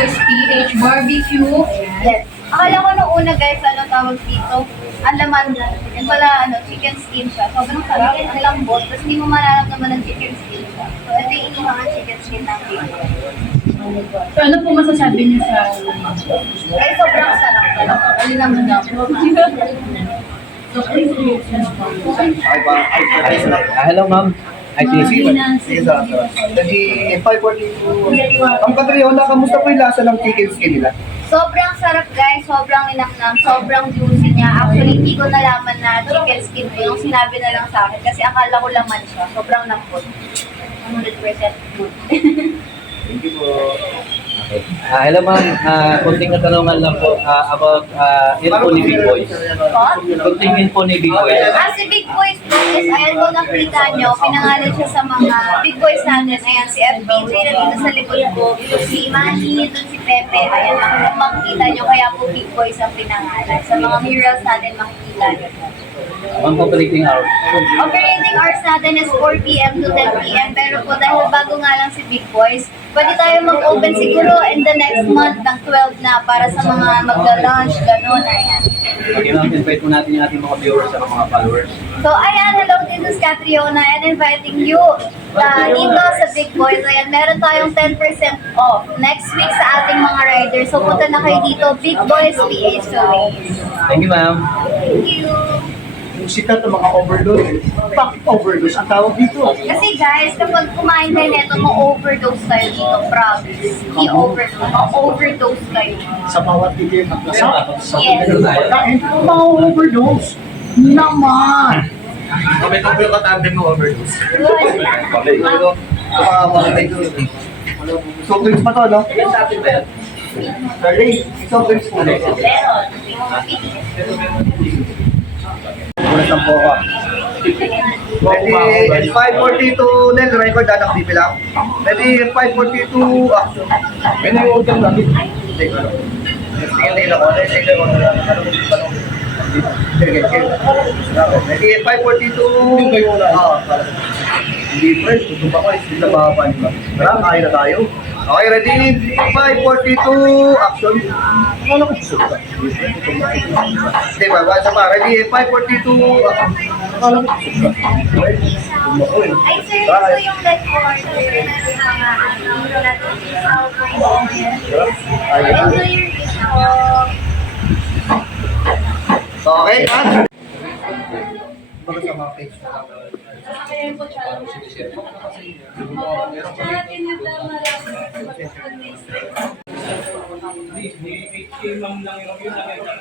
Boys PH Barbecue. Yes. Akala ko nung una guys, ano tawag dito? Ang laman, yun pala, ano, chicken skin siya. Sobrang sarap, ang lambot, tapos hindi mo mararamdaman ng chicken skin siya. So, ito yung inihawan chicken skin bacon. So ano po masasabi niyo sa... Eh, sobrang sarap talaga. Alin naman na po? Ay. Ay, Ah, hello, ma'am. Ay, sige. Sa Jadi, 542. Ang Catriona, kamusta po yung lasa ng chicken skin nila? Sobrang sarap guys, sobrang inamnam, sobrang juicy niya. Actually, hindi ko nalaman na chicken skin to. Yung sinabi na lang sa akin kasi akala ko laman siya. Sobrang lambot. 100% good. Thank you po. Okay. Ah, hello, ma'am. Ah, kunting katanungan lang po ah, about ah, info ni Big Boys. Po? Kunting info ni Big Boys. Ah, si Big Boys po is, ayan kung nakita nyo, pinangalan siya sa mga Big Boys natin. Ayan, si FPJ na dito sa likod ko. Si Manny, dun si Pepe. Ayan, makikita nyo, kaya po Big Boys ang pinangalan. Sa mga murals natin, makikita nyo. Ang operating hours. Operating hours natin is 4 p.m. to 10 p.m. Pero po dahil bago nga lang si Big Boys, pwede tayo mag-open siguro in the next month ng 12 na para sa mga magla-lunch, ganun. Ayan. Okay, ma'am. Invite mo natin yung ating mga viewers at mga followers. So, ayan, hello dito sa Catriona and inviting you uh, dito sa Big Boys. Ayan, meron tayong 10% off next week sa ating mga riders. So, punta na kayo dito, Big Boys PH. Thank you, ma'am. Thank you. Yung sikat ng mga overdose, pack overdose ang tawag dito. Kasi guys, kapag kumain kayo nito, ma-overdose kayo dito, promise. Hindi overdose, ma-overdose kayo. Sa bawat tikim at nasa sa Yes. pagkain, mga overdose. Naman! Comment mo yung katandem mo overdose. Mga ito. Soft drinks pa to, no? Darling, soft drinks po. Una sa po ka. Ready, 542 Nel, record anak di bilang. Ready, 542 action. May nag-order natin. Hindi ko alam. Sige, hindi lang ako. Sige, ako. Sige, sige. Ready, 542. Hindi kayo wala. Oo. Hindi. Hindi na na. Okay, ready? 542 action. Ano ko susunod? Hindi ba? Basta pa. Ready? 542 action. Ano. Ay, sir, yung red card. Meron mga ano, your video. Okay, cut. Bago sa mga page na Hindi, ma'am lang yung yun.